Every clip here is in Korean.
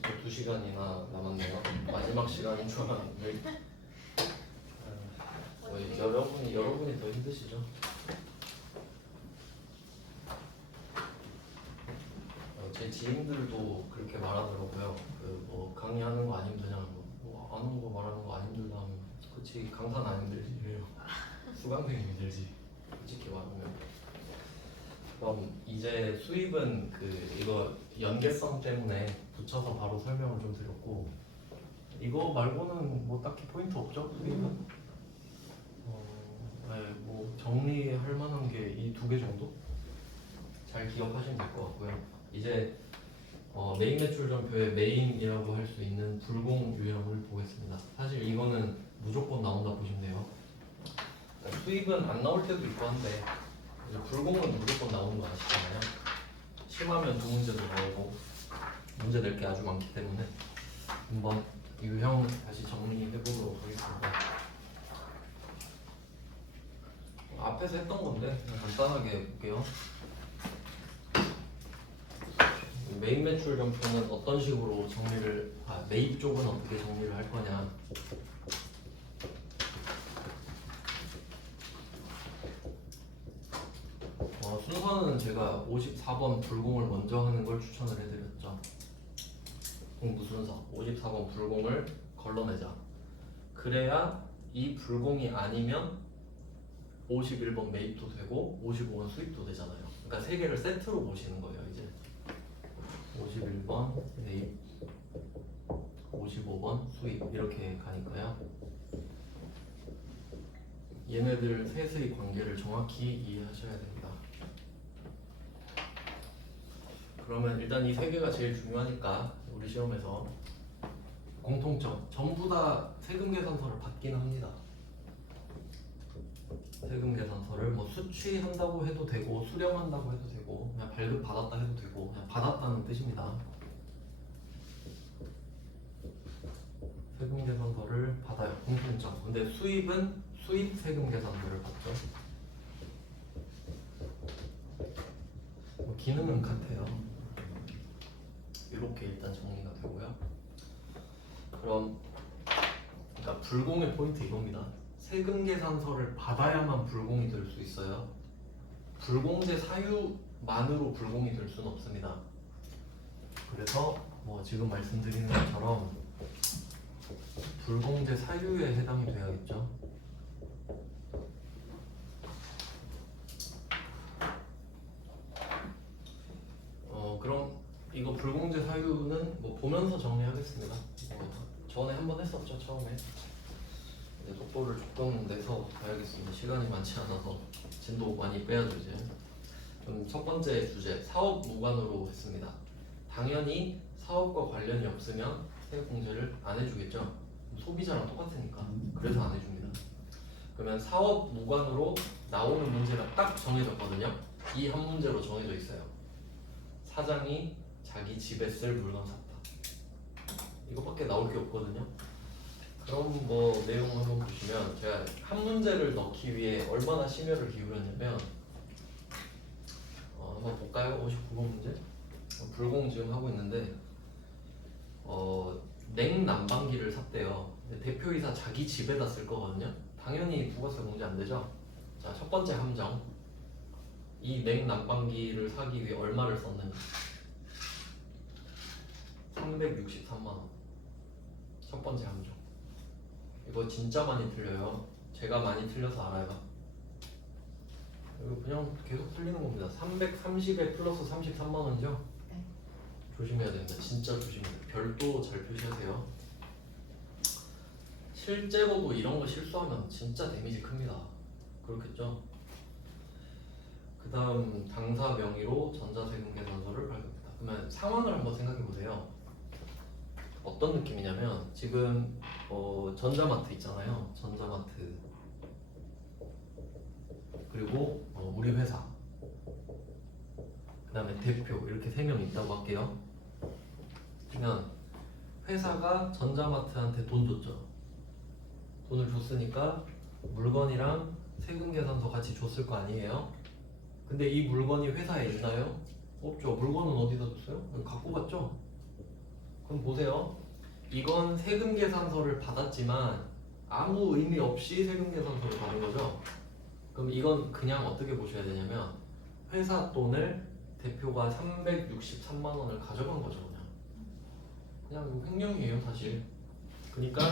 벌써부터 2시간이나 남았네요. 마지막 시간인 줄 알았는데 여러분이 더 힘드시죠? 제 지인들도 그렇게 말하더라고요. 뭐 강의하는 거 안 힘드냐고, 뭐 아는 거 말하는 거 안 힘들다 하면 그치 강사는 안 힘들지 이래요. 수강생이 힘들지 솔직히 말하면. 그럼 이제 수입은 이거 연계성 때문에 붙여서 바로 설명을 좀 드렸고, 이거 말고는 뭐 딱히 포인트 없죠? 수입은 네, 뭐 정리할 만한 게 이 2개 정도 잘 기억하시면 될 것 같고요. 이제 메인 매출전표의 메인이라고 할 수 있는 불공 유형을 보겠습니다. 사실 이거는 무조건 나온다 보시면 돼요. 그러니까 수입은 안 나올 때도 있고 한데 불공은 무조건 나오는 거 아시잖아요. 심하면 두 문제도 나오고 문제 낼 게 아주 많기 때문에 한번 유형 다시 정리해 보도록 하겠습니다. 앞에서 했던 건데 그냥 간단하게 해볼게요. 메인 매출 점표는 어떤 식으로 정리를, 매입 쪽은 어떻게 정리를 할 거냐. 순서는 제가 54번 불공을 먼저 하는 걸 추천을 해드렸죠. 공부 순서 54번 불공을 걸러내자. 그래야 이 불공이 아니면 51번 매입도 되고 55번 수입도 되잖아요. 그러니까 세 개를 세트로 보시는 거예요. 이제 51번 매입, 55번 수입 이렇게 가니까요. 얘네들 셋의 관계를 정확히 이해하셔야 됩니다. 그러면 일단 이 세 개가 제일 중요하니까 우리 시험에서 공통점 전부 다 세금 계산서를 받긴 합니다. 세금 계산서를 뭐 수취한다고 해도 되고 수령한다고 해도 되고 그냥 발급 받았다 해도 되고 그냥 받았다는 뜻입니다. 세금 계산서를 받아요. 공통점. 근데 수입은 수입 세금 계산서를 받죠. 뭐 기능은 같아요. 이렇게 일단 정리가 되고요. 그럼 그러니까 불공의 포인트 이겁니다. 세금 계산서를 받아야만 불공이 될 수 있어요. 불공제 사유만으로 불공이 될 수는 없습니다. 그래서 뭐 지금 말씀드리는 것처럼 불공제 사유에 해당이 돼야겠죠. 그럼 이거 불공제 사유는 뭐 보면서 정리하겠습니다. 전에 한번 했었죠 처음에. 이제 속도를 조금 내서 가야겠습니다. 시간이 많지 않아서 진도 많이 빼야죠 이제. 그럼 첫 번째 주제 사업 무관으로 했습니다. 당연히 사업과 관련이 없으면 세액공제를 안 해주겠죠. 소비자랑 똑같으니까. 그래서 안 해줍니다. 그러면 사업 무관으로 나오는 문제가 딱 정해졌거든요. 이 한 문제로 정해져 있어요. 사장이 자기 집에 쓸 물건 샀다. 이거밖에 나올 게 없거든요. 그럼 뭐 내용 한번 보시면 제가 한 문제를 넣기 위해 얼마나 심혈을 기울였냐면 한번 볼까요? 59번 문제. 불공 지금 하고 있는데 냉난방기를 샀대요. 대표이사 자기 집에다 쓸 거거든요. 당연히 부가세 공제 안 되죠. 자, 첫 번째 함정. 이 냉난방기를 사기 위해 얼마를 썼는지. 363만 원. 첫 번째 함정. 이거 진짜 많이 틀려요. 제가 많이 틀려서 알아요. 이거 그냥 계속 틀리는 겁니다. 330에 플러스 33만 원이죠? 네. 조심해야 됩니다. 진짜 조심해야 돼요. 별도 잘 표시하세요. 실제로도 이런 거 실수하면 진짜 데미지 큽니다. 그렇겠죠? 그 다음 당사 명의로 전자세금 계산서를 발급했다. 그러면 상황을 한번 생각해 보세요. 어떤 느낌이냐면 지금 전자마트 있잖아요. 전자마트 그리고 우리 회사 그 다음에 대표 이렇게 3명 있다고 할게요. 그러면 회사가 전자마트한테 돈 줬죠. 돈을 줬으니까 물건이랑 세금 계산서 같이 줬을 거 아니에요. 근데 이 물건이 회사에 있나요? 없죠. 물건은 어디다 줬어요? 갖고 갔죠. 그럼 보세요. 이건 세금 계산서를 받았지만 아무 의미 없이 세금 계산서를 받은 거죠. 그럼 이건 그냥 어떻게 보셔야 되냐면 회사 돈을 대표가 363만 원을 가져간 거죠. 그냥 이거 횡령이에요 사실. 그러니까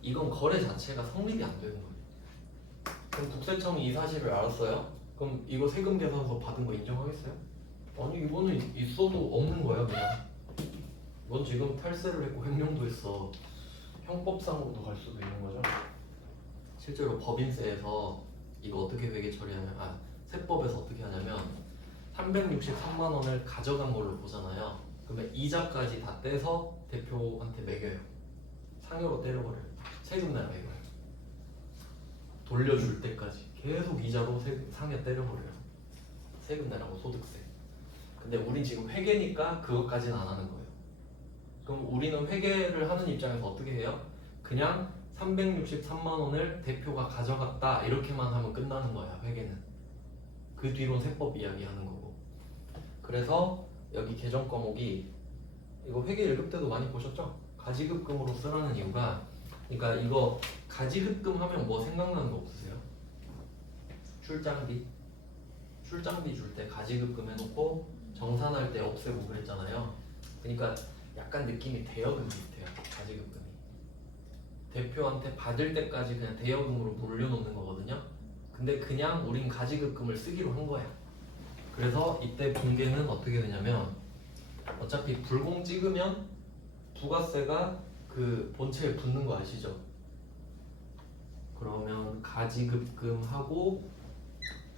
이건 거래 자체가 성립이 안 되는 거예요. 그럼 국세청이 이 사실을 알았어요? 그럼 이거 세금 계산서 받은 거 인정하겠어요? 아니 이거는 있어도 없는 거야 그냥. 이건 지금 탈세를 했고 횡령도 했어. 형법상으로도 갈 수도 있는 거죠. 실제로 법인세에서 이거 어떻게 회계 처리하면 세법에서 어떻게 하냐면 363만 원을 가져간 걸로 보잖아요. 그러면 이자까지 다 떼서 대표한테 매겨요. 상여로 때려버려요. 세금 내라 이거예요. 돌려줄 때까지 계속 이자로 상여 때려버려요. 세금 내라고 소득세. 근데 우린 지금 회계니까 그것까지는 안 하는 거예요. 그럼 우리는 회계를 하는 입장에서 어떻게 해요? 그냥 363만 원을 대표가 가져갔다 이렇게만 하면 끝나는 거야 회계는. 그 뒤로는 세법 이야기하는 거고. 그래서 여기 계정 과목이 이거 회계 1급 때도 많이 보셨죠? 가지급금으로 쓰라는 이유가, 그러니까 이거 가지급금 하면 뭐 생각나는 거 없으세요? 출장비 줄 때 가지급금 해놓고 정산할 때 없애고 그랬잖아요. 그러니까 약간 느낌이 대여금 비슷해요. 가지급금이 대표한테 받을 때까지 그냥 대여금으로 물려놓는 거거든요. 근데 그냥 우린 가지급금을 쓰기로 한 거야. 그래서 이때 분계는 어떻게 되냐면 어차피 불공 찍으면 부가세가 그 본체에 붙는 거 아시죠? 그러면 가지급금하고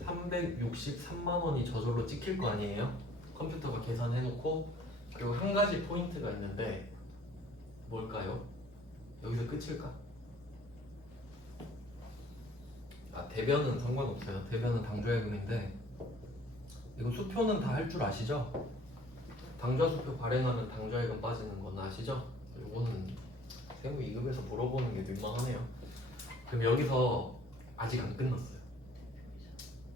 363만 원이 저절로 찍힐 거 아니에요? 컴퓨터가 계산해놓고. 그리고 한 가지 포인트가 있는데 뭘까요? 여기서 끝일까? 대변은 상관없어요. 대변은 당좌예금인데 이거 수표는 다 할 줄 아시죠? 당좌수표 발행하면 당좌예금 빠지는 건 아시죠? 이거는 세무 2급에서 물어보는 게 민망하네요. 그럼 여기서 아직 안 끝났어요.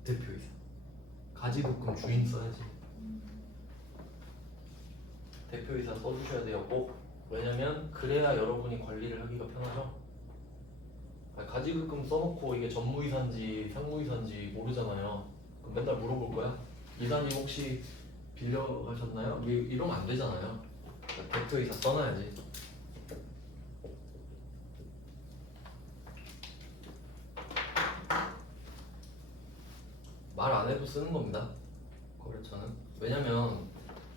대표이사 가지급금 주인 써야지. 대표이사 써주셔야 돼요 꼭. 왜냐면 그래야 여러분이 관리를 하기가 편하죠. 가지급금 써놓고 이게 전무이사인지 상무이사인지 모르잖아요. 그럼 맨날 물어볼 거야. 이사님 혹시 빌려가셨나요? 이러면 안 되잖아요. 대표이사 써놔야지. 말 안 해도 쓰는 겁니다. 거래처는. 왜냐면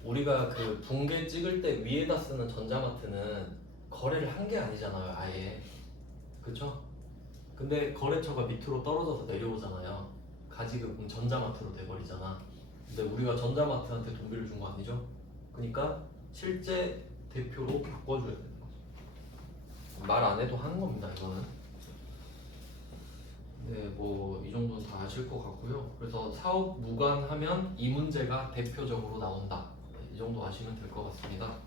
우리가 그 분계 찍을 때 위에다 쓰는 전자마트는 거래를 한 게 아니잖아요 아예. 그쵸? 근데 거래처가 밑으로 떨어져서 내려오잖아요. 가지급금 전자마트로 돼버리잖아. 근데 우리가 전자마트한테 돈 빌려준 거 아니죠? 그러니까 실제 대표로 바꿔줘야 되는 거죠. 말 안 해도 하는 겁니다 이거는. 네, 뭐 이 정도는 다 아실 것 같고요. 그래서 사업 무관하면 이 문제가 대표적으로 나온다. 이 정도 아시면 될 것 같습니다.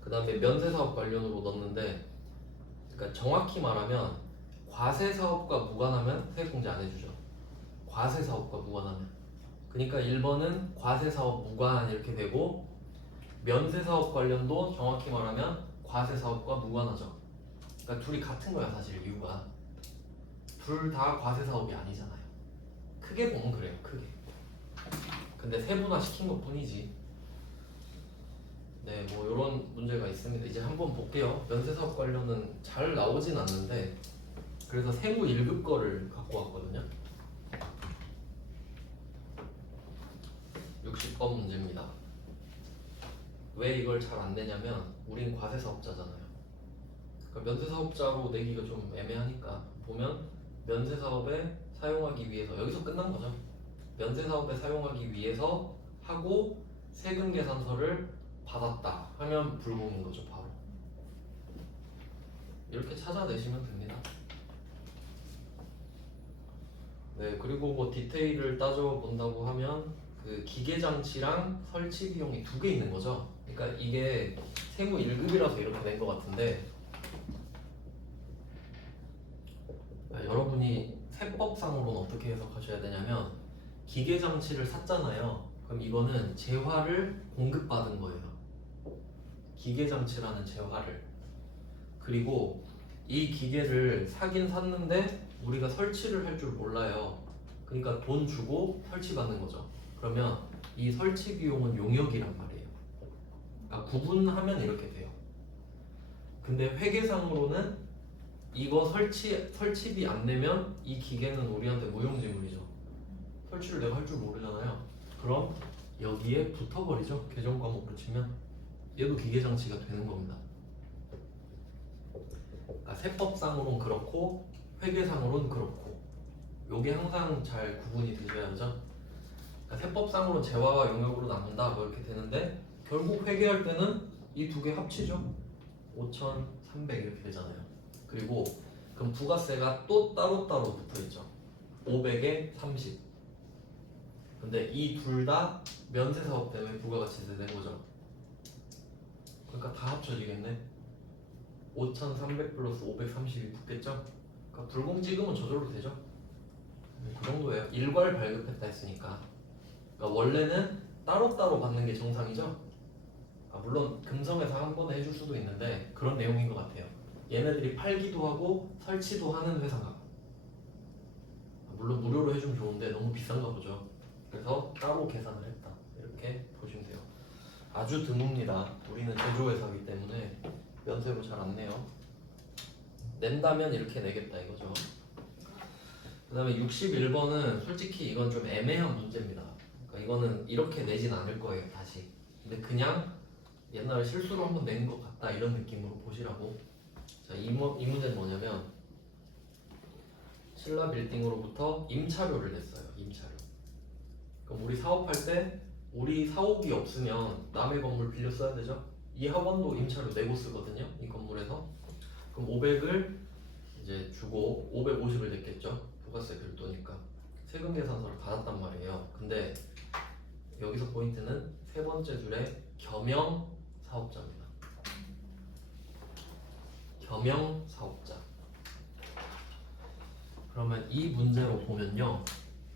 그 다음에 면세사업 관련으로 넣었는데, 그러니까 정확히 말하면 과세사업과 무관하면 세액공제 안 해주죠. 과세사업과 무관하면. 그러니까 1번은 과세사업 무관 이렇게 되고, 면세사업 관련도 정확히 말하면 과세사업과 무관하죠. 그러니까 둘이 같은 거야 사실 이유가. 둘 다 과세사업이 아니잖아요. 크게 보면 그래요 크게. 근데 세분화 시킨 것 뿐이지. 네, 뭐 이런 문제가 있습니다. 이제 한번 볼게요. 면세사업 관련은 잘 나오진 않는데 그래서 세무 1급 거를 갖고 왔거든요. 60번 문제입니다. 왜 이걸 잘 안 내냐면 우린 과세사업자잖아요. 그러니까 면세사업자로 내기가 좀 애매하니까 보면 면세사업에 사용하기 위해서, 여기서 끝난 거죠. 면세사업에 사용하기 위해서 하고 세금 계산서를 받았다 하면 불공인 거죠 바로. 이렇게 찾아내시면 됩니다. 네, 그리고 뭐 디테일을 따져본다고 하면 그 기계장치랑 설치 비용이 두 개 있는 거죠. 그러니까 이게 세무 1급이라서 이렇게 된 것 같은데, 여러분이 세법상으로는 어떻게 해석하셔야 되냐면 기계장치를 샀잖아요. 그럼 이거는 재화를 공급받은 거예요. 기계장치라는 재화를. 그리고 이 기계를 사긴 샀는데 우리가 설치를 할 줄 몰라요. 그러니까 돈 주고 설치받는 거죠. 그러면 이 설치 비용은 용역이란 말이에요. 그러니까 구분하면 이렇게 돼요. 근데 회계상으로는 이거 설치비 안 내면 이 기계는 우리한테 무용지물이죠. 설치를 내가 할 줄 모르잖아요. 그럼 여기에 붙어버리죠. 계정 과목으로 치면 얘도 기계장치가 되는 겁니다. 그러니까 세법상으로는 그렇고 회계상으로는 그렇고 요게 항상 잘 구분이 되셔야죠. 그러니까 세법상으로는 재화와 용역으로 나눈다 뭐 이렇게 되는데 결국 회계할 때는 이 두 개 합치죠. 5,300 이렇게 되잖아요. 그리고 그럼 부가세가 또 따로따로 붙어있죠. 500에 30. 근데 이 둘 다 면세사업 때문에 부가가치세 된 거죠. 그러니까 다 합쳐지겠네. 5,300 플러스 530이 붙겠죠. 그러니까 불공 찍으면 저절로 되죠. 그 정도예요. 일괄 발급했다 했으니까. 그러니까 원래는 따로따로 받는 게 정상이죠. 물론 금성에서 한 번에 해줄 수도 있는데 그런 내용인 것 같아요. 얘네들이 팔기도 하고 설치도 하는 회사가. 물론 무료로 해주면 좋은데 너무 비싼가 보죠. 그래서 따로 계산을 했다. 이렇게 보시면 돼요. 아주 드뭅니다. 우리는 제조회사이기 때문에 면세로 잘 안 내요. 낸다면 이렇게 내겠다 이거죠. 그 다음에 61번은 솔직히 이건 좀 애매한 문제입니다. 그러니까 이거는 이렇게 내진 않을 거예요 다시. 근데 그냥 옛날에 실수로 한번 낸 것 같다 이런 느낌으로 보시라고. 자, 이 문제는 뭐냐면 신라 빌딩으로부터 임차료를 냈어요. 임차료. 그럼 우리 사업할 때 우리 사옥이 없으면 남의 건물 빌려 써야 되죠. 이 학원도 임차료 내고 쓰거든요. 이 건물에서. 그럼 500을 이제 주고 550을 냈겠죠. 부가세 별도니까. 세금 계산서를 받았단 말이에요. 근데 여기서 포인트는 세 번째 줄에 겸용 사업자입니다. 겸용 사업자. 그러면 이 문제로 보면요.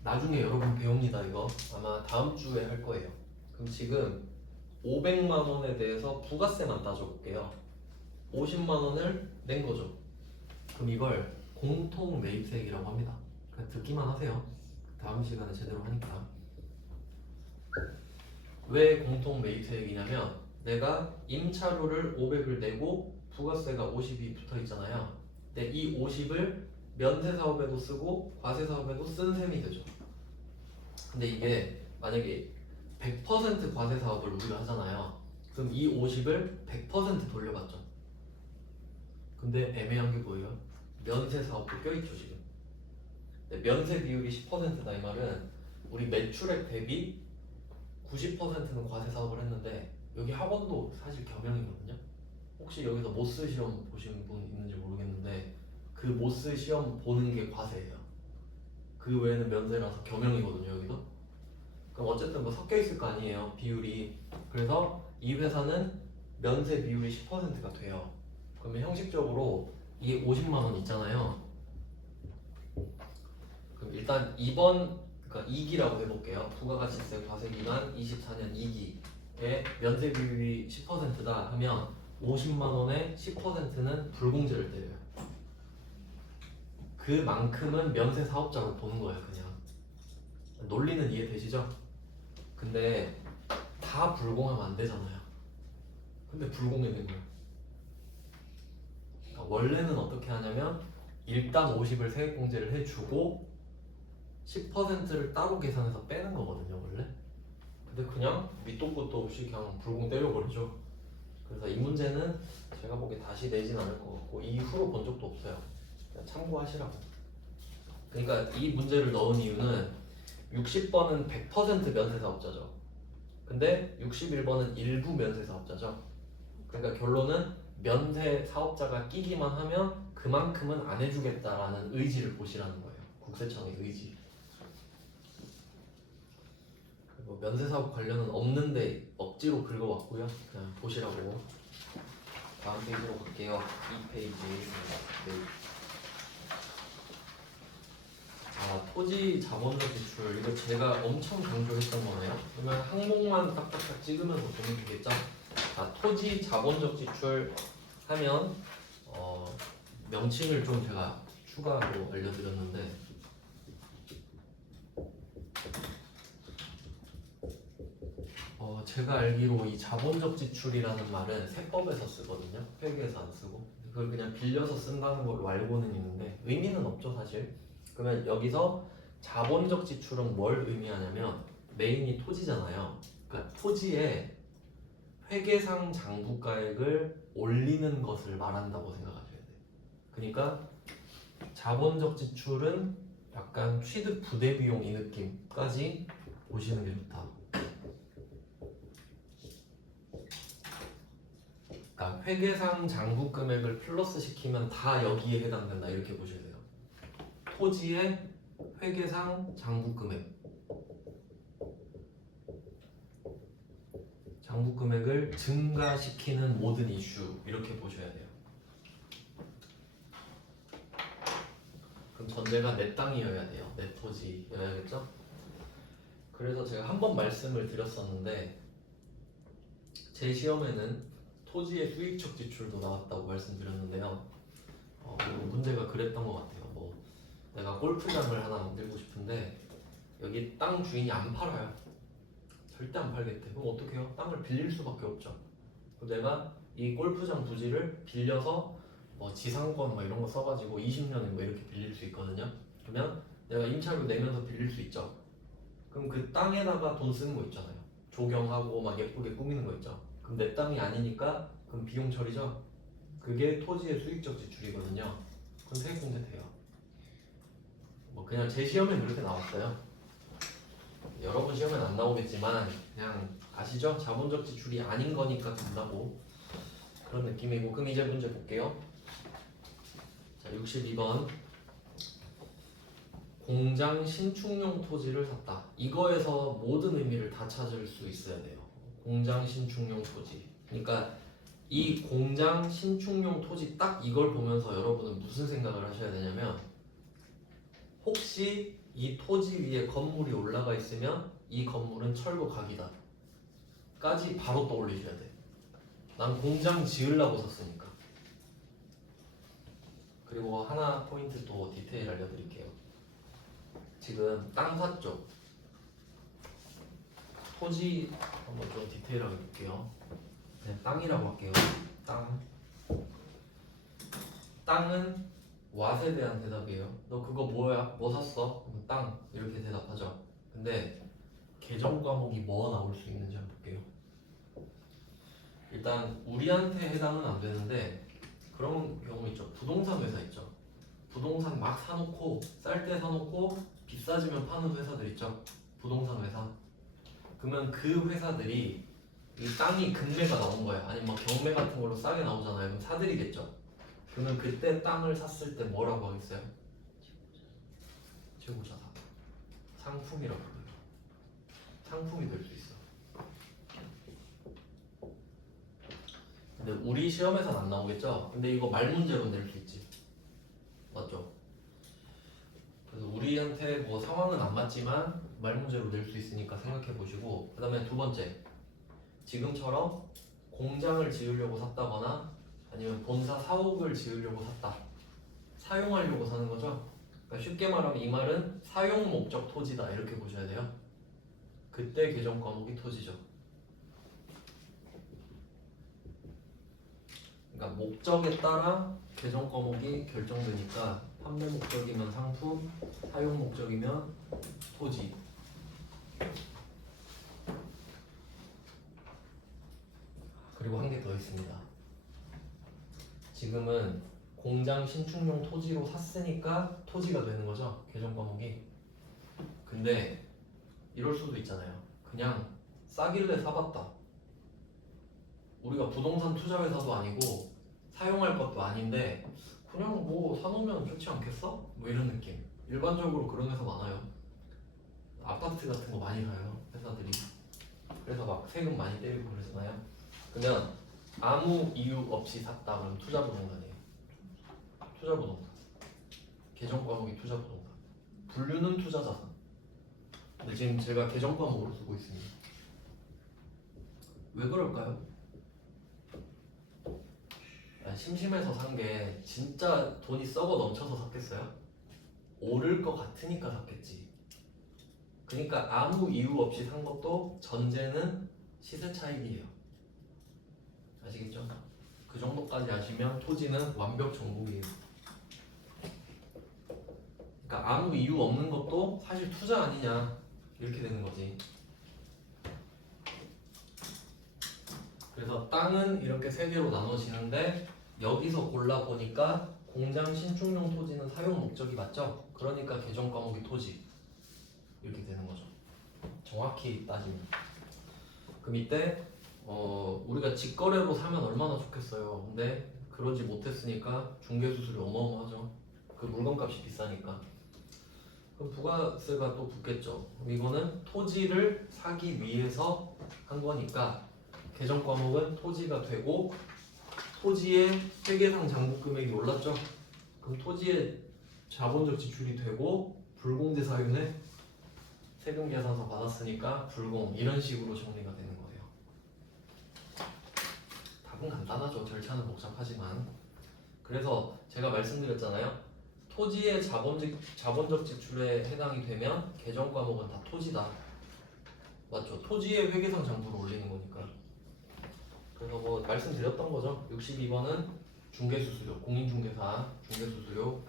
나중에 여러분 배웁니다. 이거 아마 다음 주에 할 거예요. 그럼 지금 500만 원에 대해서 부가세만 따져볼게요. 50만 원을 낸 거죠. 그럼 이걸 공통 매입세액이라고 합니다. 그냥 듣기만 하세요. 다음 시간에 제대로 하니까. 왜 공통 매입세액이냐면 내가 임차료를 500을 내고 부가세가 50이 붙어 있잖아요. 근데 이 50을 면세사업에도 쓰고 과세사업에도 쓴 셈이 되죠. 근데 이게 만약에 100% 과세사업을 우리가 하잖아요. 그럼 이 50을 100% 돌려받죠. 근데 애매한 게 뭐예요? 면세사업도 껴있죠 지금. 근데 면세 비율이 10%다 이 말은 우리 매출액 대비 90%는 과세사업을 했는데 여기 학원도 사실 겸용이거든요. 혹시 여기서 모스 시험 보신 분 있는지 모르겠는데 그 모스 시험 보는 게 과세예요. 그 외에는 면세라서 겸용이거든요 여기도. 그럼 어쨌든 뭐 섞여 있을 거 아니에요 비율이. 그래서 이 회사는 면세 비율이 10%가 돼요. 그러면 형식적으로 이 50만 원 있잖아요. 그럼 일단 2번 그러니까 2기라고 해볼게요. 부가가치세 과세기간 24년 2기에 면세 비율이 10%다 하면 50만 원의 10%는 불공제를 때려요. 그만큼은 면세 사업자로 보는 거예요 그냥. 논리는 이해되시죠? 근데 다 불공하면 안 되잖아요. 근데 불공이 된 거예요. 그러니까 원래는 어떻게 하냐면 일단 50을 세액공제를 해주고 10%를 따로 계산해서 빼는 거거든요 원래. 근데 그냥 밑도 끝도 없이 그냥 불공 때려버리죠. 그래서 이 문제는 제가 보기에 다시 내진 않을 것 같고 이후로 본 적도 없어요. 그냥 참고하시라고. 그러니까 이 문제를 넣은 이유는 60번은 100% 면세사업자죠. 근데 61번은 일부 면세사업자죠. 그러니까 결론은 면세사업자가 끼기만 하면 그만큼은 안 해주겠다라는 의지를 보시라는 거예요. 국세청의 의지. 그리고 면세사업 관련은 없는데 억지로 긁어왔고요. 그냥 보시라고. 다음 페이지로 갈게요. 2페이지. 네. 토지 자본료 지출 이거 제가 엄청 강조했던 거네요. 그러면 항목만 딱딱딱 찍으면서 보면 되겠죠? 자, 토지 자본적 지출 하면 명칭을 좀 제가 추가로 알려드렸는데 제가 알기로 이 자본적 지출이라는 말은 세법에서 쓰거든요. 회계에서 안 쓰고 그걸 그냥 빌려서 쓴다는 걸로 알고는 있는데 의미는 없죠 사실. 그러면 여기서 자본적 지출은 뭘 의미하냐면 메인이 토지잖아요. 그러니까 토지에 회계상 장부가액을 올리는 것을 말한다고 생각하셔야 돼요. 그러니까 자본적 지출은 약간 취득 부대 비용 이 느낌까지 보시는 게 좋다. 그러니까 회계상 장부 금액을 플러스 시키면 다 여기에 해당된다 이렇게 보셔야 돼요. 토지의 회계상 장부 금액, 장부 금액을 증가시키는 모든 이슈 이렇게 보셔야 돼요. 그럼 전제가 내 땅이어야 돼요. 내 토지여야겠죠? 그래서 제가 한 번 말씀을 드렸었는데 제 시험에는 토지의 수익적 지출도 나왔다고 말씀드렸는데요. 문제가 그랬던 것 같아요. 뭐 내가 골프장을 하나 만들고 싶은데 여기 땅 주인이 안 팔아요. 절대 안 팔겠대. 그럼 어떻게 해요? 땅을 빌릴 수밖에 없죠. 그럼 내가 이 골프장 부지를 빌려서 뭐 지상권 뭐 이런 거 써가지고 20년에 뭐 이렇게 빌릴 수 있거든요. 그러면 내가 임차료 내면서 빌릴 수 있죠. 그럼 그 땅에다가 돈 쓰는 거 있잖아요. 조경하고 막 예쁘게 꾸미는 거 있죠. 그럼 내 땅이 아니니까 그럼 비용 처리죠. 그게 토지의 수익적 지출이거든요. 그럼 세액 공제 돼요. 뭐 그냥 제 시험에 그렇게 나왔어요. 여러분 시험엔 안 나오겠지만 그냥 아시죠? 자본적 지출이 아닌 거니까 된다고 그런 느낌이고. 그럼 이제 문제 볼게요. 자, 62번 공장 신축용 토지를 샀다. 이거에서 모든 의미를 다 찾을 수 있어야 돼요. 공장 신축용 토지. 그러니까 이 공장 신축용 토지 딱 이걸 보면서 여러분은 무슨 생각을 하셔야 되냐면 혹시 이 토지 위에 건물이 올라가 있으면 이 건물은 철거 각이다 까지 바로 떠올리셔야 돼. 난 공장 지으려고 샀으니까. 그리고 하나 포인트 또 디테일 알려드릴게요. 지금 땅 샀죠? 토지 한번 좀 디테일하게 볼게요. 그냥 땅이라고 할게요. 땅은 what에 대한 대답이에요. 너 그거 뭐야? 뭐 샀어? 그럼 땅 이렇게 대답하죠. 근데 계정 과목이 뭐 나올 수 있는지 한번 볼게요. 일단 우리한테 해당은 안 되는데 그런 경우 있죠. 부동산 회사 있죠. 부동산 막 사놓고 쌀 때 사놓고 비싸지면 파는 회사들 있죠. 부동산 회사. 그러면 그 회사들이 이 땅이 금매가 나온 거야. 아니면 뭐 경매 같은 걸로 싸게 나오잖아요. 그럼 사들이겠죠. 그러면 그때 땅을 샀을 때 뭐라고 하겠어요? 최고자산. 상품이라고 불러요. 상품이 될 수 있어. 근데 우리 시험에서는 안 나오겠죠? 근데 이거 말 문제로 낼 수 있지. 맞죠? 그래서 우리한테 뭐 상황은 안 맞지만 말 문제로 낼 수 있으니까 생각해 보시고, 그 다음에 두 번째, 지금처럼 공장을 지으려고 샀다거나 아니면 본사 사옥을 지으려고 샀다, 사용하려고 사는 거죠. 그러니까 쉽게 말하면 이 말은 사용 목적 토지다 이렇게 보셔야 돼요. 그때 계정 과목이 토지죠. 그러니까 목적에 따라 계정 과목이 결정되니까 판매 목적이면 상품, 사용 목적이면 토지. 그리고 한 개 더 있습니다. 지금은 공장 신축용 토지로 샀으니까 토지가 되는 거죠. 계정 과목이. 근데 이럴 수도 있잖아요. 그냥 싸길래 사봤다. 우리가 부동산 투자 회사도 아니고 사용할 것도 아닌데 그냥 뭐 사놓으면 좋지 않겠어? 뭐 이런 느낌. 일반적으로 그런 회사 많아요. 아파트 같은 거 많이 사요 회사들이. 그래서 막 세금 많이 때리고 그러잖아요. 그러면 아무 이유 없이 샀다 그러면 투자 부동산이에요. 투자 부동산. 계정 과목이 투자 부동산. 분류는 투자 자산. 근데 지금 제가 계정 과목으로 쓰고 있습니다. 왜 그럴까요? 심심해서 산 게 진짜 돈이 썩어 넘쳐서 샀겠어요? 오를 것 같으니까 샀겠지. 그러니까 아무 이유 없이 산 것도 전제는 시세 차익이에요. 아시겠죠? 그 정도까지 아시면 토지는 완벽 정복이에요. 그러니까 아무 이유 없는 것도 사실 투자 아니냐 이렇게 되는 거지. 그래서 땅은 이렇게 세 개로 나눠지는데 여기서 골라 보니까 공장 신축용 토지는 사용 목적이 맞죠? 그러니까 개정 과목이 토지 이렇게 되는 거죠. 정확히 따지면. 그럼 이때 우리가 직거래로 사면 얼마나 좋겠어요. 근데 그러지 못했으니까 중개수수료 어마어마하죠. 그 물건값이 비싸니까. 그럼 부가세가 또 붙겠죠. 그럼 이거는 토지를 사기 위해서 한 거니까 개정 과목은 토지가 되고 토지의 회계상 장부 금액이 올랐죠. 그럼 토지의 자본적 지출이 되고 불공제 사유는 세금 계산서 받았으니까 불공 이런 식으로 정리가 되는 거예요. 답은 간단하죠. 절차는 복잡하지만. 그래서 제가 말씀드렸잖아요. 토지의 자본적 지출에 해당이 되면 개정 과목은 다 토지다. 맞죠? 토지의 회계상 장부를 올리는 거니까. 그래서 뭐 말씀드렸던 거죠. 62번은 중개수수료, 공인중개사 중개수수료.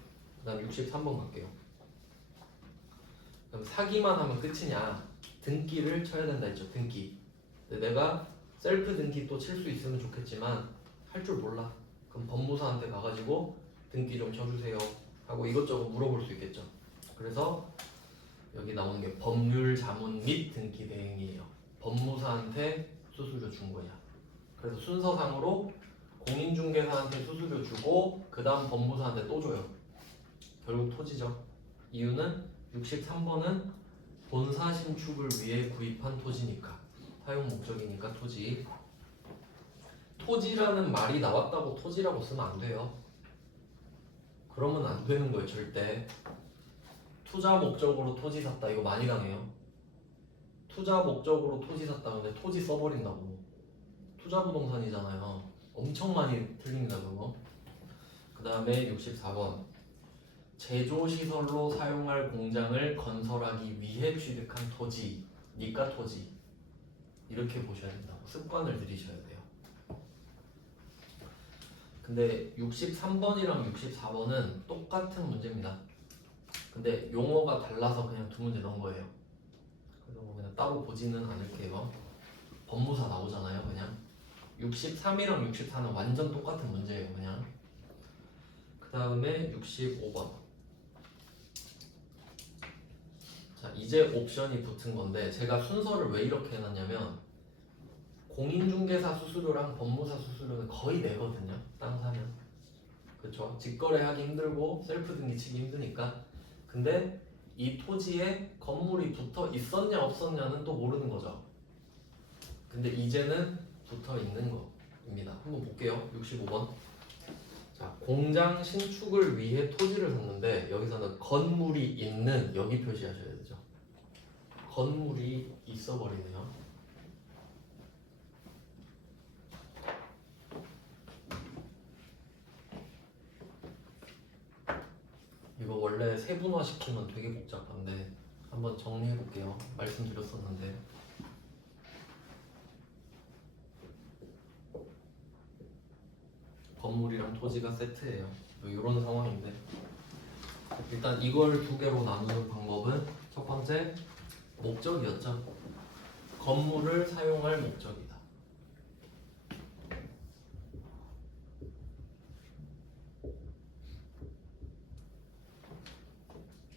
그다음 63번 갈게요. 그럼 사기만 하면 끝이냐? 등기를 쳐야 된다 했죠. 등기. 근데 내가 셀프 등기 또 칠 수 있으면 좋겠지만 할 줄 몰라. 그럼 법무사한테 가가지고 등기 좀 쳐주세요 하고 이것저것 물어볼 수 있겠죠. 그래서 여기 나오는 게 법률 자문 및 등기 대행이에요. 법무사한테 수수료 준 거야. 그래서 순서상으로 공인중개사한테 수수료 주고 그 다음 법무사한테 또 줘요. 결국 토지죠. 이유는 63번은 본사 신축을 위해 구입한 토지니까 사용 목적이니까 토지. 토지라는 말이 나왔다고 토지라고 쓰면 안 돼요. 그러면 안 되는 거예요. 절대. 투자 목적으로 토지 샀다 이거 많이 당해요. 투자 목적으로 토지 샀다 근데 토지 써버린다고. 투자 부동산이잖아요. 엄청 많이 틀립니다 그거. 그 다음에 64번 제조시설로 사용할 공장을 건설하기 위해 취득한 토지 니까 토지 이렇게 보셔야 된다고. 습관을 들이셔야 돼요. 근데 63번이랑 64번은 똑같은 문제입니다. 근데 용어가 달라서 그냥 두 문제 넣은 거예요. 그래서 뭐 그냥 따로 보지는 않을게요. 법무사 나오잖아요 그냥. 63이랑 64는 완전 똑같은 문제예요 그냥. 그 다음에 65번. 자 이제 옵션이 붙은 건데 제가 순서를 왜 이렇게 해놨냐면 공인중개사 수수료랑 법무사 수수료는 거의 내거든요 땅 사면. 그렇죠. 직거래하기 힘들고 셀프 등기치기 힘드니까. 근데 이 토지에 건물이 붙어 있었냐 없었냐는 또 모르는 거죠. 근데 이제는 붙어 있는 겁니다. 한번 볼게요. 65번. 자, 공장 신축을 위해 토지를 샀는데 여기서는 건물이 있는 여기 표시하셔야 되죠. 건물이 있어 버리네요. 이거 원래 세분화 시키면 되게 복잡한데 한번 정리해 볼게요. 말씀드렸었는데 건물이랑 토지가 세트예요. 이런 상황인데 일단 이걸 두 개로 나누는 방법은 첫 번째 목적이었죠. 건물을 사용할 목적이다.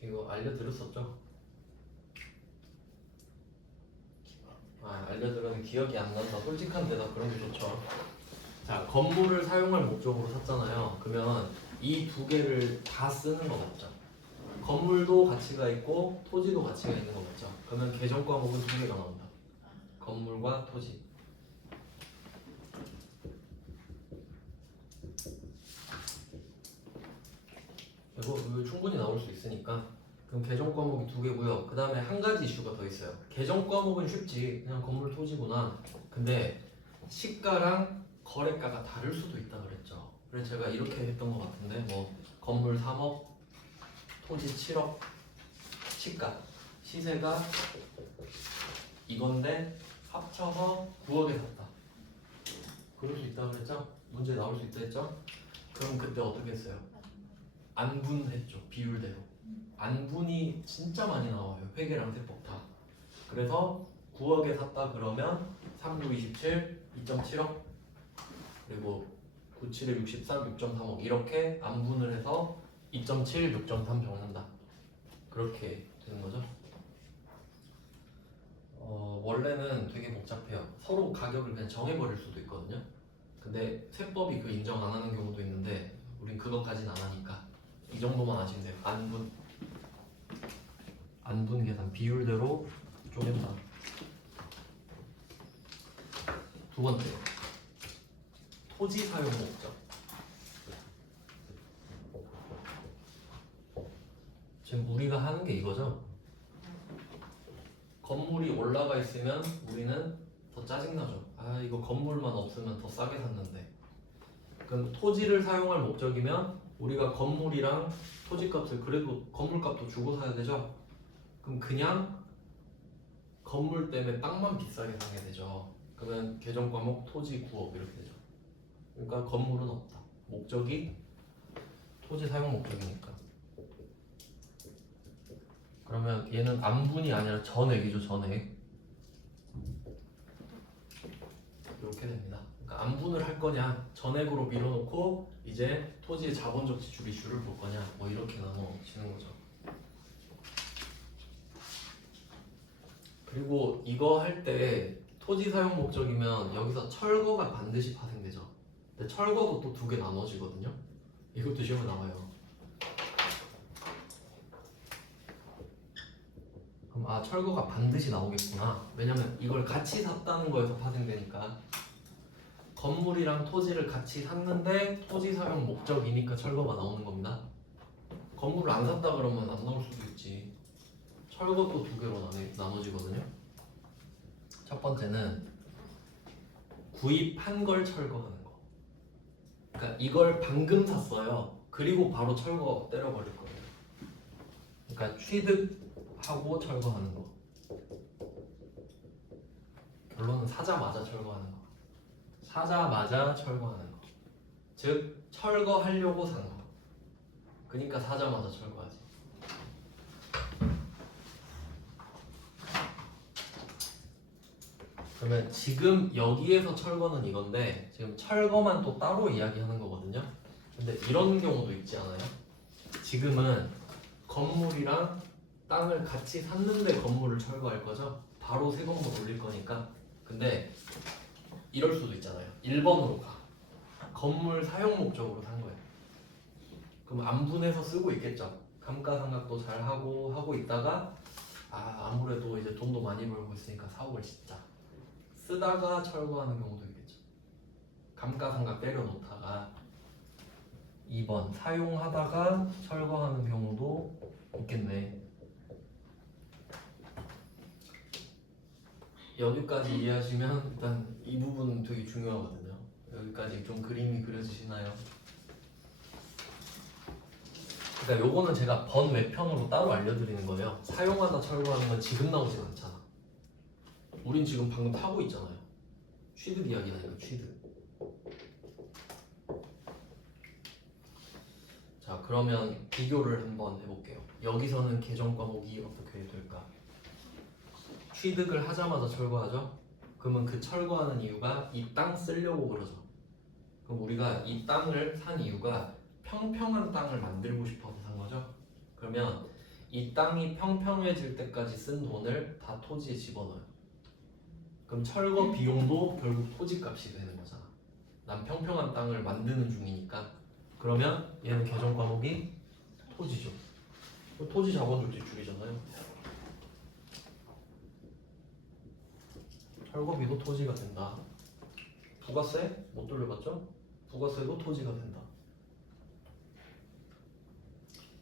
이거 알려드렸었죠? 알려드렸는데 기억이 안 난다. 솔직한 대답 그런 게 좋죠. 자, 건물을 사용할 목적으로 샀잖아요. 그러면 이 두 개를 다 쓰는 거 맞죠? 건물도 가치가 있고 토지도 가치가 있는 거 맞죠? 그러면 개정 과목은 두 개가 나온다. 건물과 토지. 이거 충분히 나올 수 있으니까. 그럼 개정 과목이 두 개고요. 그 다음에 한 가지 이슈가 더 있어요. 개정 과목은 쉽지. 그냥 건물 토지구나. 근데 시가랑 거래가가 다를 수도 있다 그랬죠. 그래서 제가 이렇게 했던 것 같은데 뭐 건물 3억, 토지 7억, 시세가 이건데 합쳐서 9억에 샀다. 그럴 수 있다고 그랬죠? 문제 나올 수 있다 했죠? 그럼 그때 어떻게 했어요? 안분했죠. 비율대로. 안분이 진짜 많이 나와요. 회계랑 세법 다. 그래서 9억에 샀다 그러면 3, 9, 27, 2.7억 그리고 9, 7에 63, 6.3억 이렇게 안분을 해서 2.7, 6.3 적는다. 그렇게 되는 거죠. 원래는 되게 복잡해요. 서로 가격을 그냥 정해버릴 수도 있거든요. 근데 세법이 그 인정 안 하는 경우도 있는데 우린 그것까지는 안 하니까 이 정도만 아시면 돼요. 안분 계산 비율대로 쪼갠다. 두 번째, 토지 사용 목적. 지금 우리가 하는 게 이거죠. 건물이 올라가 있으면 우리는 더 짜증나죠. 아, 이거 건물만 없으면 더 싸게 샀는데. 그럼 토지를 사용할 목적이면 우리가 건물이랑 토지값을 그래도 건물값도 주고 사야 되죠. 그럼 그냥 건물 때문에 땅만 비싸게 사게 되죠. 그러면 계정 과목 토지 9억 이렇게 되죠. 그러니까 건물은 없다. 목적이 토지 사용 목적이니까. 그러면 얘는 안분이 아니라 전액이죠. 전액. 이렇게 됩니다. 그러니까 안분을 할 거냐, 전액으로 밀어놓고 이제 토지의 자본적 지출 이슈를 볼 거냐, 뭐 이렇게 나눠지는 거죠. 그리고 이거 할 때 토지 사용 목적이면 여기서 철거가 반드시 파생되죠. 근데 철거도 또 두 개 나눠지거든요. 이것도 시험에 나와요. 그럼 아, 철거가 반드시 나오겠구나. 왜냐면 이걸 같이 샀다는 거에서 파생되니까. 건물이랑 토지를 같이 샀는데 토지 사용 목적이니까 철거가 나오는 겁니다. 건물을 안 샀다 그러면 안 나올 수도 있지. 철거도 두 개로 나눠지거든요. 첫 번째는 구입한 걸 철거하는 거. 그러니까 이걸 방금 샀어요. 그리고 바로 철거 때려버릴 거예요. 그러니까 취득하고 철거하는 거. 결론은 사자마자 철거하는 거. 사자마자 철거하는 거. 즉 철거하려고 산 거. 그러니까 사자마자 철거하지. 그러면 지금 여기에서 철거는 이건데 지금 철거만 또 따로 이야기하는 거거든요. 근데 이런 경우도 있지 않아요? 지금은 건물이랑 땅을 같이 샀는데 건물을 철거할 거죠? 바로 새 건물 올릴 거니까. 근데 이럴 수도 있잖아요. 1번으로 가. 건물 사용 목적으로 산 거예요. 그럼 안분해서 쓰고 있겠죠. 감가상각도 잘 하고 있다가 아무래도 이제 돈도 많이 벌고 있으니까 사옥을 짓자. 쓰다가 철거하는 경우도 있겠죠. 감가상각 때려놓다가. 2번 사용하다가 철거하는 경우도 있겠네. 여기까지 이해하시면 일단 이 부분 되게 중요하거든요. 여기까지 좀 그림이 그려지시나요? 그러니까 요거는 제가 번외편으로 따로 알려드리는 거예요. 사용하다 철거하는 건 지금 나오진 않잖아. 우린 지금 방금 타고 있잖아요. 취득 이야기하니까 취득. 자, 그러면 비교를 한번 해볼게요. 여기서는 계정 과목이 어떻게 될까? 취득을 하자마자 철거하죠? 그러면 그 철거하는 이유가 이 땅 쓰려고 그러죠. 그럼 우리가 이 땅을 산 이유가 평평한 땅을 만들고 싶어서 산 거죠. 그러면 이 땅이 평평해질 때까지 쓴 돈을 다 토지에 집어넣어요. 그럼 철거 비용도 결국 토지값이 되는 거잖아. 난 평평한 땅을 만드는 중이니까. 그러면 얘는 계정 과목이 토지죠. 토지 자본적 지출이잖아요. 철거비도 토지가 된다. 부가세 못 돌려봤죠? 부가세도 토지가 된다.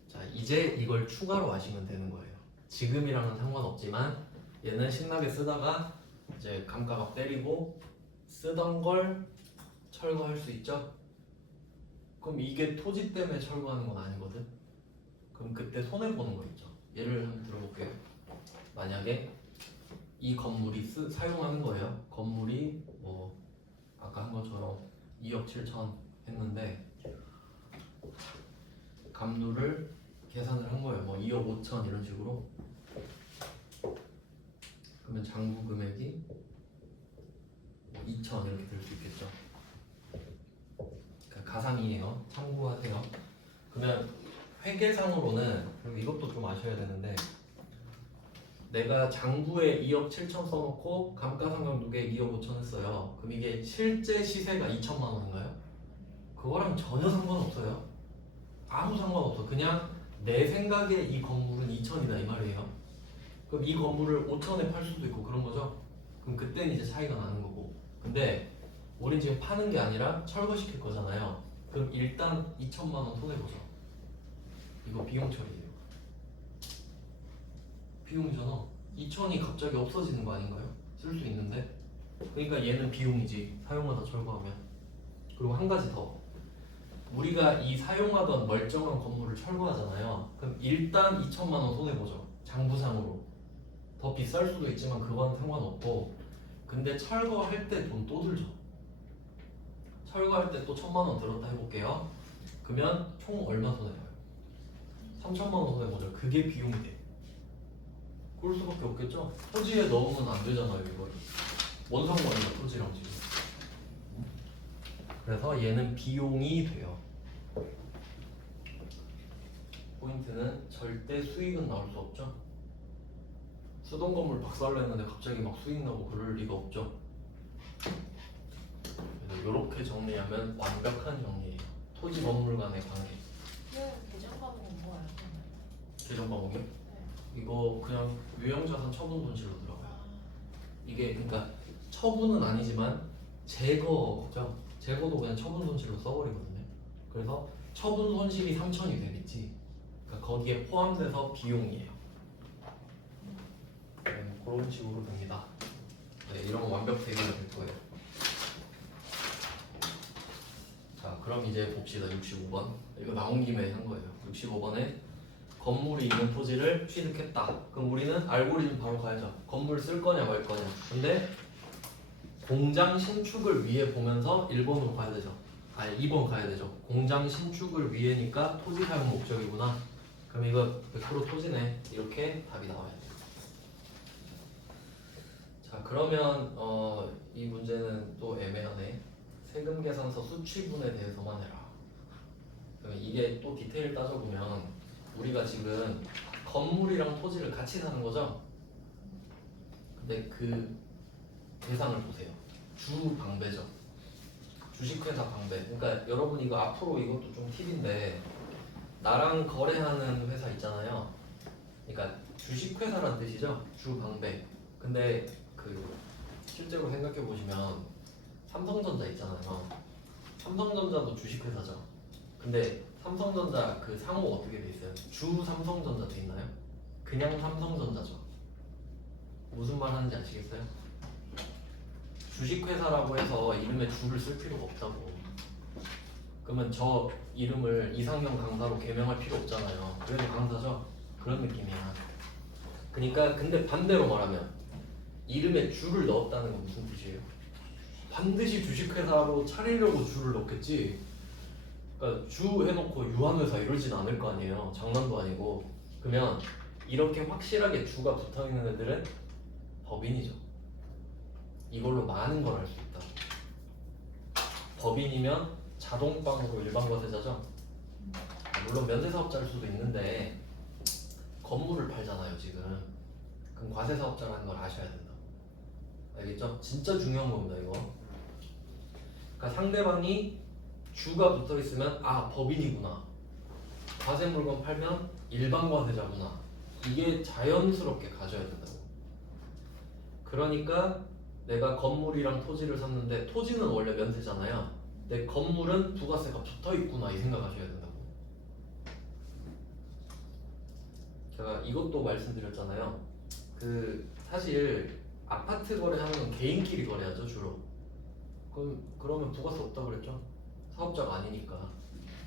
자, 이제 이걸 추가로 아시면 되는 거예요. 지금이랑은 상관없지만 얘는 신나게 쓰다가 이제 감가가 때리고 쓰던 걸 철거할 수 있죠? 그럼 이게 토지 때문에 철거하는 건 아니거든. 그럼 그때 손해 보는 거 있죠. 예를 한번 들어볼게요. 만약에 이 건물이 사용하는 거예요. 건물이 뭐 아까 한 것처럼 2억 7천 했는데 감루를 계산을 한 거예요. 뭐 2억 5천 이런 식으로. 그러면 장부 금액이 뭐 2천 이렇게 될 수 있겠죠. 그러니까 가상이에요. 참고하세요. 그러면 회계상으로는, 그리고 이것도 좀 아셔야 되는데, 내가 장부에 2억 7천 써놓고 감가상각누계 2억 5천 했어요. 그럼 이게 실제 시세가 2천만 원인가요? 그거랑 전혀 상관없어요. 아무 상관없어. 그냥 내 생각에 이 건물은 2천이다 이 말이에요. 그럼 이 건물을 5천에 팔 수도 있고 그런 거죠. 그럼 그때는 이제 차이가 나는 거고. 근데 우린 지금 파는 게 아니라 철거시킬 거잖아요. 그럼 일단 2천만 원 손해보죠. 이거 비용 처리예요. 비용이잖아. 2천이 갑자기 없어지는 거 아닌가요? 쓸 수 있는데. 그러니까 얘는 비용이지. 사용하다 철거하면. 그리고 한 가지 더. 우리가 이 사용하던 멀쩡한 건물을 철거하잖아요. 그럼 일단 2천만 원 손해보죠. 장부상으로. 더 비쌀 수도 있지만 그건 상관없고. 근데 철거할 때 돈 또 들죠. 철거할 때 또 1,000만 원 들었다 해볼게요. 그러면 총 얼마 손해봐요? 3천만 원 손해보죠. 그게 비용이 돼. 그럴 수밖에 없겠죠? 토지에 넣으면 안 되잖아요, 이걸. 원상권이야, 토지랑 지금. 그래서 얘는 비용이 돼요. 포인트는 절대 수익은 나올 수 없죠. 쓰던 건물 박살냈는데 갑자기 막 수익 나고 그럴 리가 없죠. 이렇게 정리하면 완벽한 정리예요. 토지 건물 간의 관계. 계정 과목은 뭐예요? 계정 과목이요? 네. 이거 그냥 유형자산 처분 손실로 들어가요. 이게 그러니까 처분은 아니지만 제거죠. 제거도 그냥 처분 손실로 써버리거든요. 그래서 처분 손실이 3천이 되겠지. 그러니까 거기에 포함돼서 비용이에요. 네, 그런 식으로 됩니다. 네, 이런 거 완벽 대비가 될 거예요. 자, 그럼 이제 봅시다. 65번. 이거 나온 김에 한 거예요. 65번에 건물이 있는 토지를 취득했다. 그럼 우리는 알고리즘 바로 가야죠. 건물 쓸 거냐 말 거냐. 근데 공장 신축을 위해 보면서 1번으로 가야 되죠. 아니 2번 가야 되죠. 공장 신축을 위해니까 토지 사용 목적이구나. 그럼 이거 100% 토지네. 이렇게 답이 나와야 돼요. 자, 그러면 이 문제는 또 애매하네. 세금 계산서 수취분에 대해서만 해라. 그러면 이게 또 디테일 따져보면 우리가 지금 건물이랑 토지를 같이 사는 거죠? 근데 그 대상을 보세요. 주 방배죠. 주식회사 방배. 그러니까 여러분 이거 앞으로 이것도 좀 팁인데 나랑 거래하는 회사 있잖아요. 그러니까 주식회사란 뜻이죠. 주 방배. 근데 그 실제로 생각해 보시면 삼성전자 있잖아요. 삼성전자도 주식회사죠. 근데 삼성전자 그 상호 어떻게 돼 있어요? 주 삼성전자 돼 있나요? 그냥 삼성전자죠. 무슨 말 하는지 아시겠어요? 주식회사라고 해서 이름에 주를 쓸 필요가 없다고. 그러면 저 이름을 이상형 강사로 개명할 필요 없잖아요. 그래도 강사죠? 그런 느낌이야. 그러니까 근데 반대로 말하면 이름에 주를 넣었다는 건 무슨 뜻이에요? 반드시 주식회사로 차리려고 주를 넣겠지. 그러니까 주 해놓고 유한회사 이러진 않을 거 아니에요. 장난도 아니고. 그러면 이렇게 확실하게 주가 붙어있는 애들은 법인이죠. 이걸로 많은 걸 할 수 있다. 법인이면 자동방으로 일반 과세자죠. 물론 면세사업자일 수도 있는데 건물을 팔잖아요 지금. 그럼 과세사업자라는 걸 아셔야 된다. 알겠죠? 진짜 중요한 겁니다 이거. 그러니까 상대방이 주가 붙어있으면 아 법인이구나. 과세 물건 팔면 일반 과세자구나. 이게 자연스럽게 가져야 된다고. 그러니까 내가 건물이랑 토지를 샀는데 토지는 원래 면세잖아요. 근데 건물은 부가세가 붙어있구나 이 생각하셔야 된다고. 제가 이것도 말씀드렸잖아요. 그 사실 아파트 거래하는 개인끼리 거래하죠 주로. 그러면 부가세 없다 그랬죠. 사업자가 아니니까.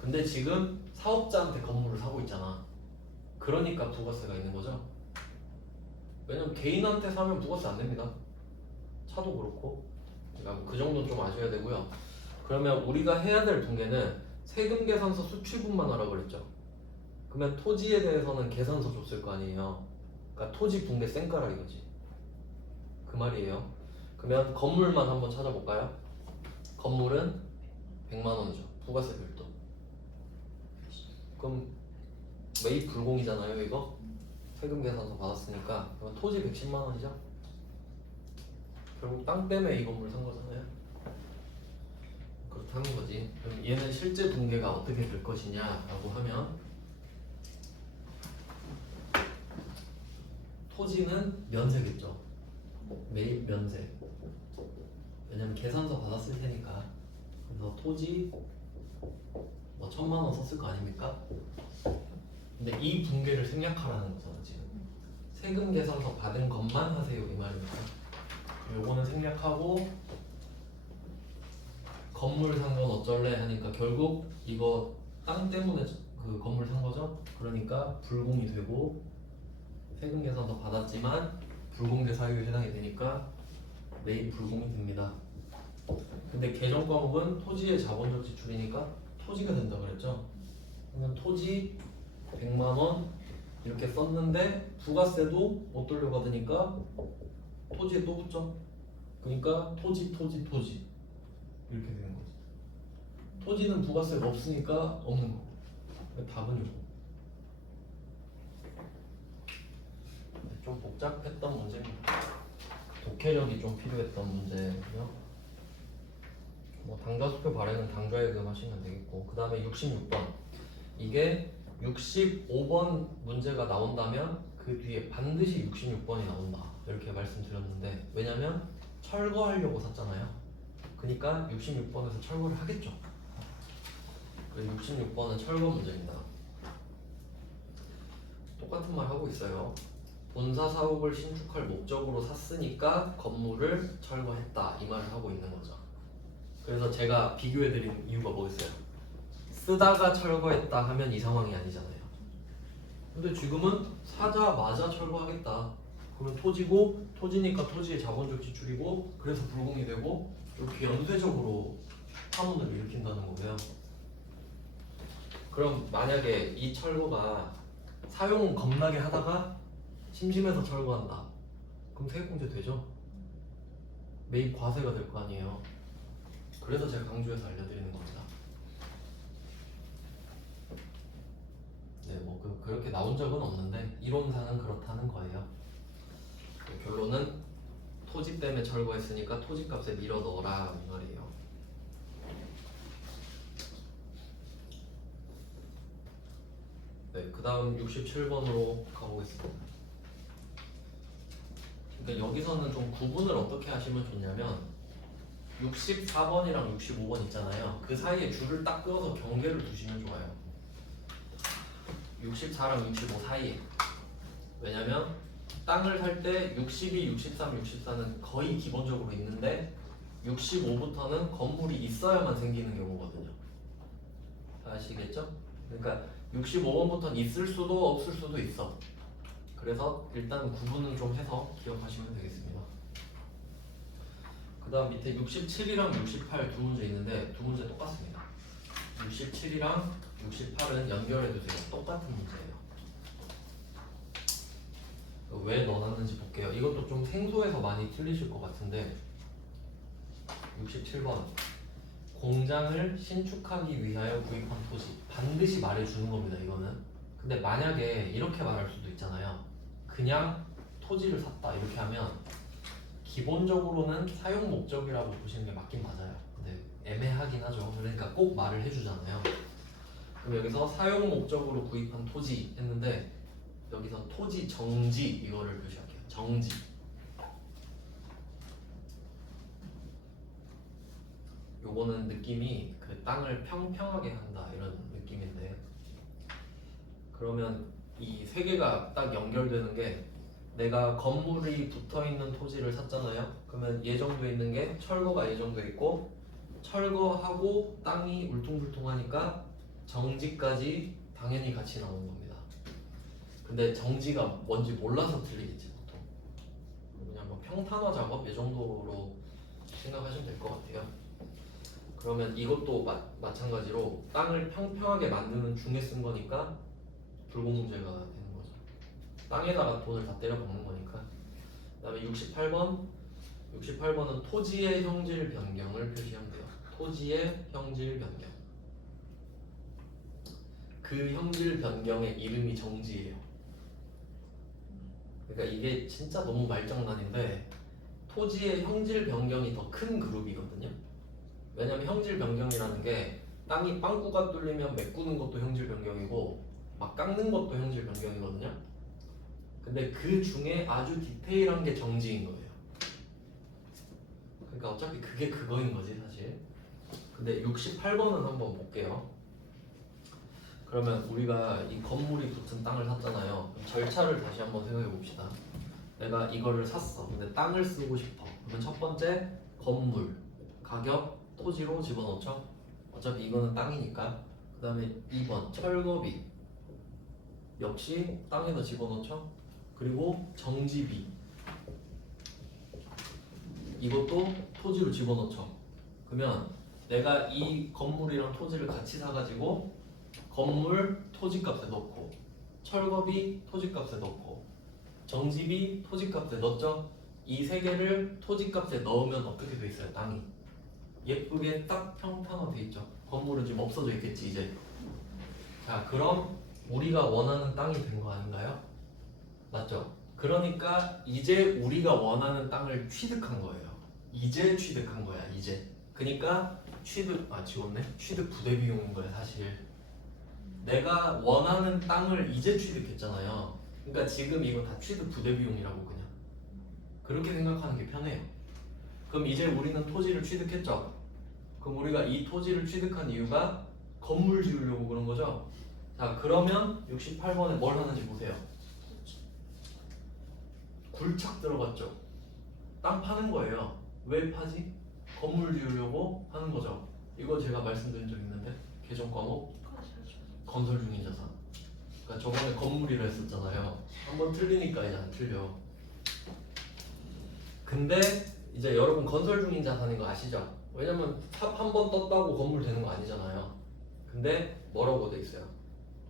근데 지금 사업자한테 건물을 사고 있잖아. 그러니까 부가세가 있는 거죠. 왜냐면 개인한테 사면 부가세 안 냅니다. 차도 그렇고. 그러니까 그 정도는 좀 아셔야 되고요. 그러면 우리가 해야 될 분계는 세금 계산서 수취분만 하라고 그랬죠. 그러면 토지에 대해서는 계산서 줬을 거 아니에요. 그러니까 토지 분계 쌩까라 이거지. 그 말이에요. 그러면 건물만 한번 찾아볼까요? 건물은 100만 원이죠. 부가세 별도. 그럼 매입 불공이잖아요, 이거. 세금 계산서 받았으니까. 그럼 토지 110만 원이죠. 결국 땅 때문에 이 건물 산 거잖아요. 그렇다는 거지. 그럼 얘는 실제 분계가 어떻게 될 것이냐라고 하면 토지는 면세겠죠. 매입 면세. 왜냐면 계산서 받았을 테니까. 그래서 토지 뭐 1000만 원 썼을 거 아닙니까? 근데 이 분계를 생략하라는 거잖아 지금. 세금 계산서 받은 것만 하세요 이 말입니다. 요거는 생략하고 건물 산 건 어쩔래 하니까 결국 이거 땅 때문에 그 건물 산 거죠. 그러니까 불공이 되고 세금 계산서 받았지만 불공제 사유에 해당이 되니까 매입 불공이 됩니다. 근데 개정 과목은 토지의 자본적 지출이니까 토지가 된다 그랬죠. 그러면 토지 100만 원 이렇게 썼는데 부가세도 못 돌려받으니까 토지에 또 붙죠. 그러니까 토지 이렇게 되는 거지. 토지는 부가세가 없으니까 없는 거. 답은 이거. 좀 복잡했던 문제입니다. 독해력이 좀 필요했던 문제고요. 뭐 당좌수표 발행은 당좌예금 하시면 되겠고, 그 다음에 66번. 이게 65번 문제가 나온다면 그 뒤에 반드시 66번이 나온다 이렇게 말씀드렸는데, 왜냐면 철거하려고 샀잖아요. 그러니까 66번에서 철거를 하겠죠. 그래서 66번은 철거 문제입니다. 똑같은 말 하고 있어요. 본사 사옥을 신축할 목적으로 샀으니까 건물을 철거했다 이 말을 하고 있는 거죠. 그래서 제가 비교해드린 이유가 뭐겠어요? 쓰다가 철거했다 하면 이 상황이 아니잖아요. 근데 지금은 사자마자 철거하겠다. 그러면 토지고, 토지니까 토지의 자본적 지출이고, 그래서 불공이 되고, 이렇게 연쇄적으로 파문을 일으킨다는 거고요. 그럼 만약에 이 철거가 사용 겁나게 하다가 심심해서 철거한다. 그럼 세액공제 되죠? 매입 과세가 될 거 아니에요. 그래서 제가 강조해서 알려드리는 겁니다. 네, 뭐 그렇게 나온 적은 없는데 이론상은 그렇다는 거예요. 결론은 토지 때문에 철거했으니까 토지값에 밀어 넣어라 이 말이에요. 네, 그 다음 67번으로 가보겠습니다. 그러니까 여기서는 좀 구분을 어떻게 하시면 좋냐면 64번이랑 65번 있잖아요. 그 사이에 줄을 딱 그어서 경계를 두시면 좋아요. 64랑 65 사이에. 왜냐면 땅을 살 때 62, 63, 64는 거의 기본적으로 있는데 65부터는 건물이 있어야만 생기는 경우거든요. 아시겠죠? 그러니까 65번부터는 있을 수도 없을 수도 있어. 그래서 일단 구분은 좀 해서 기억하시면 되겠습니다. 그 다음 밑에 67이랑 68 두 문제 있는데 두 문제 똑같습니다. 67이랑 68은 연결해두세요. 똑같은 문제예요. 왜 넣어놨는지 볼게요. 이것도 좀 생소해서 많이 틀리실 것 같은데 67번 공장을 신축하기 위하여 구입한 토지 반드시 말해주는 겁니다. 이거는. 근데 만약에 이렇게 말할 수도 있잖아요. 그냥 토지를 샀다 이렇게 하면 기본적으로는 사용 목적이라고 보시는 게 맞긴 맞아요. 근데 애매하긴 하죠. 그러니까 꼭 말을 해주잖아요. 그럼 여기서 사용 목적으로 구입한 토지 했는데 여기서 토지 정지 이거를 표시할게요. 정지. 요거는 느낌이 그 땅을 평평하게 한다 이런 느낌인데, 그러면 이 세 개가 딱 연결되는 게 내가 건물이 붙어있는 토지를 샀잖아요. 그러면 예정돼 있는 게 철거가 예정돼 있고 철거하고 땅이 울퉁불퉁하니까 정지까지 당연히 같이 나오는 겁니다. 근데 정지가 뭔지 몰라서 틀리겠지 보통. 그냥 뭐 평탄화 작업 이 정도로 생각하시면 될 것 같아요. 그러면 이것도 마찬가지로 땅을 평평하게 만드는 중에 쓴 거니까 불공제가 되는 거죠. 땅에다가 돈을 다 때려 박는 거니까. 그 다음에 68번은 토지의 형질 변경을 표시하면 돼요. 토지의 형질 변경. 그 형질 변경의 이름이 정지예요. 그러니까 이게 진짜 너무 말장난인데 토지의 형질 변경이 더 큰 그룹이거든요. 왜냐면 형질 변경이라는 게 땅이 빵꾸가 뚫리면 메꾸는 것도 형질 변경이고 막 깎는 것도 형질 변경이거든요. 근데 그 중에 아주 디테일한 게 정지인 거예요. 그러니까 어차피 그게 그거인 거지 사실. 근데 68번은 한번 볼게요. 그러면 우리가 이 건물이 붙은 땅을 샀잖아요. 그럼 절차를 다시 한번 생각해 봅시다. 내가 이거를 샀어. 근데 땅을 쓰고 싶어. 그러면 첫 번째 건물, 가격, 토지로 집어넣죠. 어차피 이거는 땅이니까. 그 다음에 2번 철거비 역시 땅에다 집어넣죠. 그리고 정지비 이것도 토지로 집어넣죠. 그러면 내가 이 건물이랑 토지를 같이 사가지고 건물 토지값에 넣고 철거비 토지값에 넣고 정지비 토지값에 넣었죠. 이 세 개를 토지값에 넣으면 어떻게 돼 있어요? 땅이 예쁘게 딱 평탄화돼 있죠. 건물은 지금 없어져 있겠지 이제. 자 그럼 우리가 원하는 땅이 된 거 아닌가요? 맞죠? 그러니까 이제 우리가 원하는 땅을 취득한 거예요. 이제 취득한 거야 이제. 그러니까 지웠네. 취득 부대 비용인 거야 사실. 내가 원하는 땅을 이제 취득했잖아요. 그러니까 지금 이거 다 취득 부대 비용이라고 그냥 그렇게 생각하는 게 편해요. 그럼 이제 우리는 토지를 취득했죠. 그럼 우리가 이 토지를 취득한 이유가 건물 지으려고 그런 거죠. 자 그러면 68번에 뭘 하는지 보세요. 굴착 들어갔죠. 땅 파는 거예요. 왜 파지? 건물 지으려고 하는 거죠. 이거 제가 말씀드린 적 있는데 개정 과목 건설 중인 자산. 그러니까 저번에 건물이라 했었잖아요. 한번 틀리니까 이제 안 틀려. 근데 이제 여러분 건설 중인 자산인 거 아시죠? 왜냐면 삽 한 번 떴다고 건물 되는 거 아니잖아요. 근데 뭐라고 돼 있어요?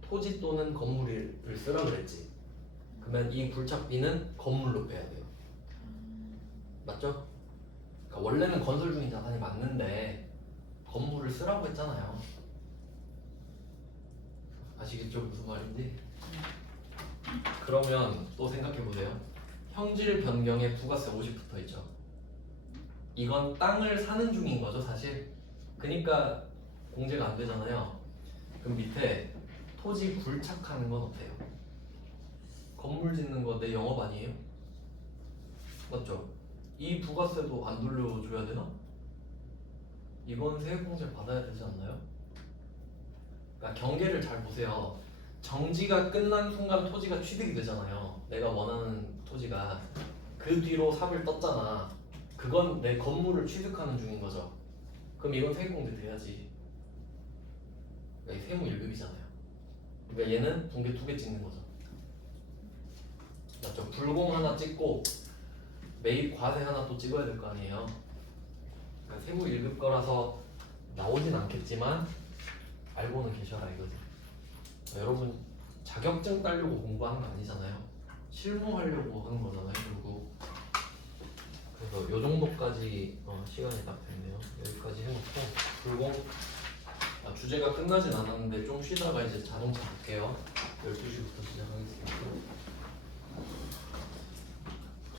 토지 또는 건물을 쓰라 그랬지. 그러면 이 굴착비는 건물로 빼야 돼요. 맞죠? 그러니까 원래는 건설 중인 자산이 맞는데 건물을 쓰라고 했잖아요. 아시겠죠? 무슨 말인지? 그러면 또 생각해보세요. 형질 변경에 부가세 50 붙어있죠. 이건 땅을 사는 중인 거죠 사실. 그러니까 공제가 안 되잖아요. 그럼 밑에 토지 굴착하는 건 어때요? 건물 짓는 거 내 영업 아니에요? 맞죠? 이 부가세도 안 돌려줘야 되나? 이건 세액공제 받아야 되지 않나요? 그러니까 경계를 잘 보세요. 정지가 끝난 순간 토지가 취득이 되잖아요. 내가 원하는 토지가. 그 뒤로 삽을 떴잖아. 그건 내 건물을 취득하는 중인 거죠. 그럼 이건 세액공제 돼야지. 그러니까 세무 1급이잖아요. 그러니까 얘는 붕괴 2개 찍는 거죠. 맞죠? 불공 하나 찍고 매입 과세 하나 또 찍어야 될 거 아니에요. 그러니까 세무 1급 거라서 나오진 않겠지만 알고는 계셔라 이거지. 여러분 자격증 따려고 공부하는 거 아니잖아요. 실무하려고 하는 거잖아요 결국. 그래서 요 정도까지 시간이 딱 됐네요. 여기까지 해놓고 불공 주제가 끝나진 않았는데 좀 쉬다가 이제 자동차 볼게요. 12시부터 시작하겠습니다.